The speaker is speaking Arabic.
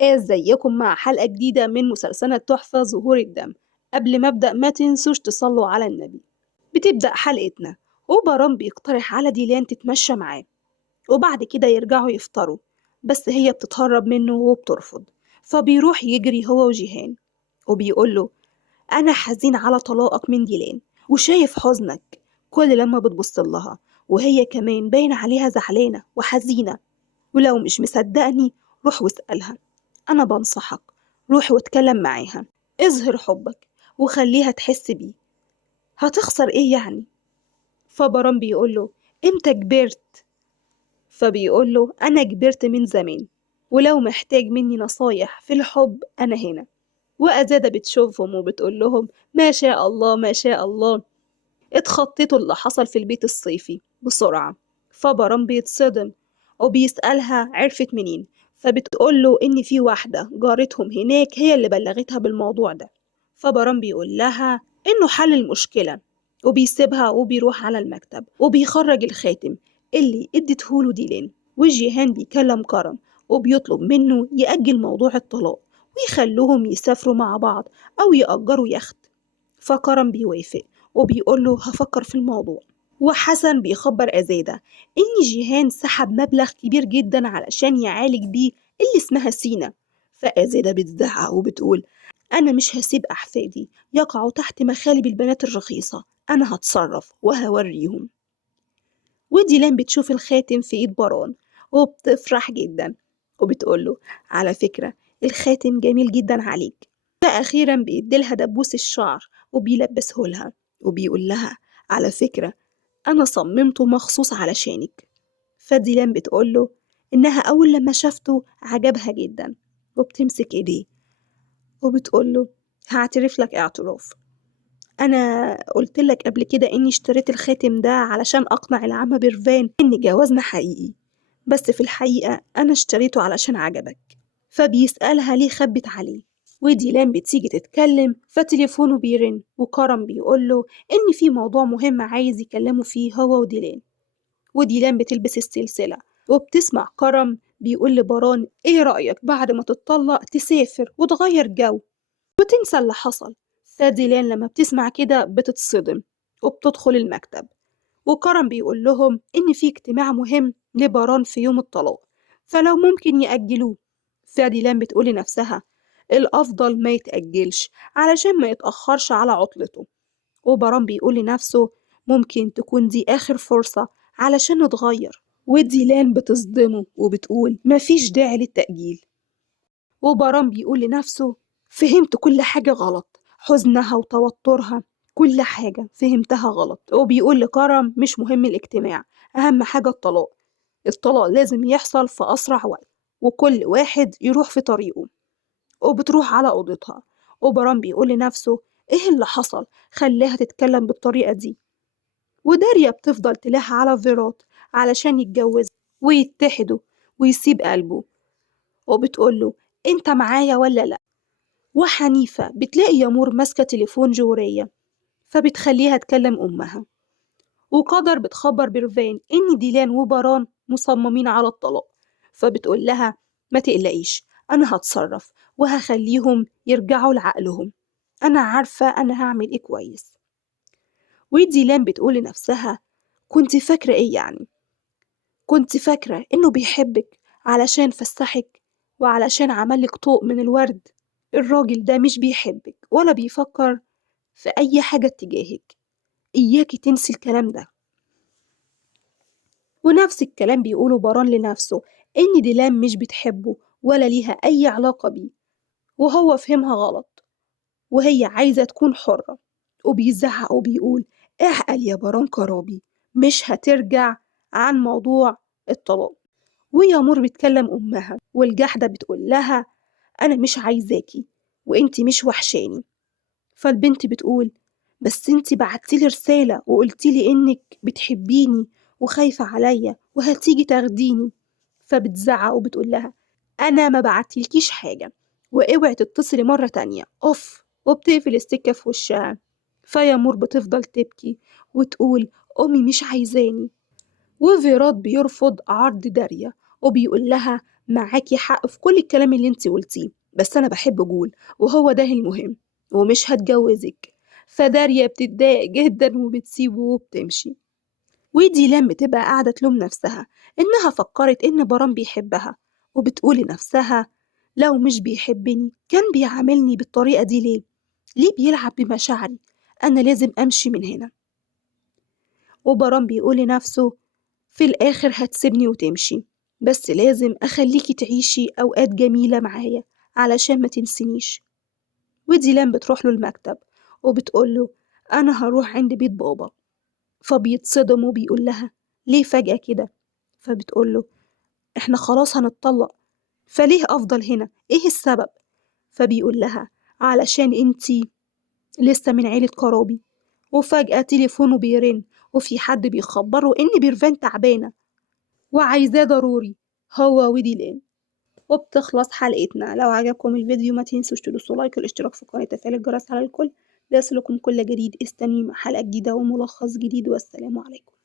ازيكم مع حلقة جديدة من مسلسلنا تحفة ظهور الدم. قبل ما ابدأ ما تنسوش تصلوا على النبي. بتبدأ حلقتنا وباران بيقترح على ديلان تتمشى معاه، وبعد كده يرجعوا يفطروا، بس هي بتتهرب منه وبترفض. فبيروح يجري هو وجيهان وبيقوله: أنا حزين على طلاقك من ديلان وشايف حزنك كل لما بتبص لها، وهي كمان باين عليها زعلانة وحزينة. ولو مش مصدقني روح واسألها، أنا بنصحك روح واتكلم معاها، اظهر حبك وخليها تحس بيه، هتخسر ايه يعني؟ فبرام بيقوله: امتى كبرت؟ فبيقوله: أنا كبرت من زمان، ولو محتاج مني نصايح في الحب أنا هنا. وأزادة بتشوفهم وبتقول لهم: ما شاء الله ما شاء الله. اتخطيتوا اللي حصل في البيت الصيفي بسرعة. فبرام بيتصدم وبيسألها عرفت منين، فبتقوله إن في واحدة جارتهم هناك هي اللي بلغتها بالموضوع ده. فبرام بيقول لها إنه حل المشكلة، وبيسيبها وبيروح على المكتب وبيخرج الخاتم اللي اديتهوله ديلان. وجيهان بيكلم كرم وبيطلب منه يأجل موضوع الطلاق ويخلوهم يسافروا مع بعض أو يأجروا يخت. فكرم بيوافق وبيقوله هفكر في الموضوع. وحسن بيخبر أزادة إن جيهان سحب مبلغ كبير جدا علشان يعالج بيه اللي اسمها سينا. فأزادة بتزعق وبتقول: أنا مش هسيب أحفادي يقعوا تحت مخالب البنات الرخيصة، أنا هتصرف وهوريهم. وديلان بتشوف الخاتم في إيد باران وبتفرح جدا وبتقوله: على فكرة الخاتم جميل جدا عليك. فأخيرا بيديلها دبوس الشعر وبيلبسهولها وبيقول لها: على فكرة أنا صممته مخصوص علشانك. فديلان بتقوله إنها أول لما شافته عجبها جدا، وبتمسك إيديه وبتقوله: هعترف لك اعتراف، أنا قلت لك قبل كده إني اشتريت الخاتم ده علشان أقنع العم بيرفان إن جوازنا حقيقي، بس في الحقيقة أنا اشتريته علشان عجبك. فبيسألها ليه خبت عليه. وديلان بتيجي تتكلم فتليفونه بيرن وكرم بيقوله إن في موضوع مهم عايز يكلمه فيه هو وديلان. وديلان بتلبس السلسلة وبتسمع كرم بيقول لباران: إيه رأيك بعد ما تتطلق تسافر وتغير جو وتنسى اللي حصل؟ فديلان لما بتسمع كده بتتصدم وبتدخل المكتب. وكرم بيقول لهم إن في اجتماع مهم لباران في يوم الطلاق، فلو ممكن يأجلوه. فديلان بتقول لنفسها: الأفضل ما يتأجلش علشان ما يتأخرش على عطلته. وباران بيقول لنفسه: ممكن تكون دي آخر فرصة علشان نتغير. وديلان بتصدمه وبتقول: مفيش داعي للتأجيل. وباران بيقول لنفسه: فهمت كل حاجة غلط، حزنها وتوترها كل حاجة فهمتها غلط. وبيقول لكرم: مش مهم الاجتماع، أهم حاجة الطلاق، الطلاق لازم يحصل في أسرع وقت وكل واحد يروح في طريقه. وبتروح على أوضتها. وباران بيقول لنفسه: إيه اللي حصل خلاها تتكلم بالطريقة دي؟ وداريا بتفضل تلح على فيرات علشان يتجوزوا ويتحدوا ويسيب قلبه، وبتقوله: انت معايا ولا لأ؟ وحنيفة بتلاقي يامور ماسكة تليفون جورية فبتخليها تكلم أمها. وقدر بتخبر بيرفان إن ديلان وباران مصممين على الطلاق، فبتقول لها: ما تقلقيش، أنا هتصرف وهخليهم يرجعوا لعقلهم، أنا عارفة أنا هعمل إيه كويس. وديلان بتقول لنفسها: كنت فاكرة إيه يعني؟ كنت فاكرة إنه بيحبك علشان فسحك وعلشان عملك طوق من الورد؟ الراجل ده مش بيحبك ولا بيفكر في أي حاجة تجاهك، إياكي تنسي الكلام ده. ونفس الكلام بيقوله باران لنفسه، إن ديلان مش بتحبه ولا ليها أي علاقة بيه، وهو فهمها غلط وهي عايزة تكون حرة. وبيزعق وبيقول: اعقل يا باران كرابي، مش هترجع عن موضوع الطلاق. ويامور بتكلم أمها والجحدة بتقول لها: أنا مش عايزاكي وإنتي مش وحشاني. فالبنت بتقول: بس انتي بعتيلي رسالة وقلتيلي إنك بتحبيني وخايفة عليا وهتيجي تاخديني. فبتزعق وبتقول لها: أنا ما بعتلكيش حاجة واوعي تتصلي مرة تانية أوف، وبتقفل السكة في وشها. فيامور بتفضل تبكي وتقول: أمي مش عايزاني. وفيرات بيرفض عرض داريا وبيقول لها: معاكي حق في كل الكلام اللي انتي قلتيه، بس أنا بحب جول وهو ده المهم، ومش هتجوزك. فداريا بتتضايق جدا وبتسيبه وبتمشي. وديلان بتبقى قاعدة تلوم نفسها إنها فكرت إن برام بيحبها، وبتقول لنفسها لو مش بيحبني كان بيعاملني بالطريقة دي ليه؟ ليه بيلعب بمشاعري؟ أنا لازم أمشي من هنا. وبرام بيقول لنفسه في الآخر هتسيبني وتمشي، بس لازم أخليكي تعيشي أوقات جميلة معايا علشان ما تنسينيش. وديلان بتروح له المكتب وبتقوله أنا هروح عند بيت بابا. فبيتصدم وبيقول لها ليه فجأة كده؟ فبتقوله إحنا خلاص هنتطلق، فليه أفضل هنا؟ إيه السبب؟ فبيقول لها علشان إنتي لسه من عيلة قرابي. وفجأة تليفونه بيرن وفي حد بيخبره إن بيرفان تعبانة وعايزاه ضروري، هو وديلان. وبتخلص حلقتنا. لو عجبكم الفيديو ما تنسوش تدوسوا لايك والاشتراك في القناة وتفعيل الجرس على الكل ليصلكم كل جديد. استنوا حلقة جديدة وملخص جديد، والسلام عليكم.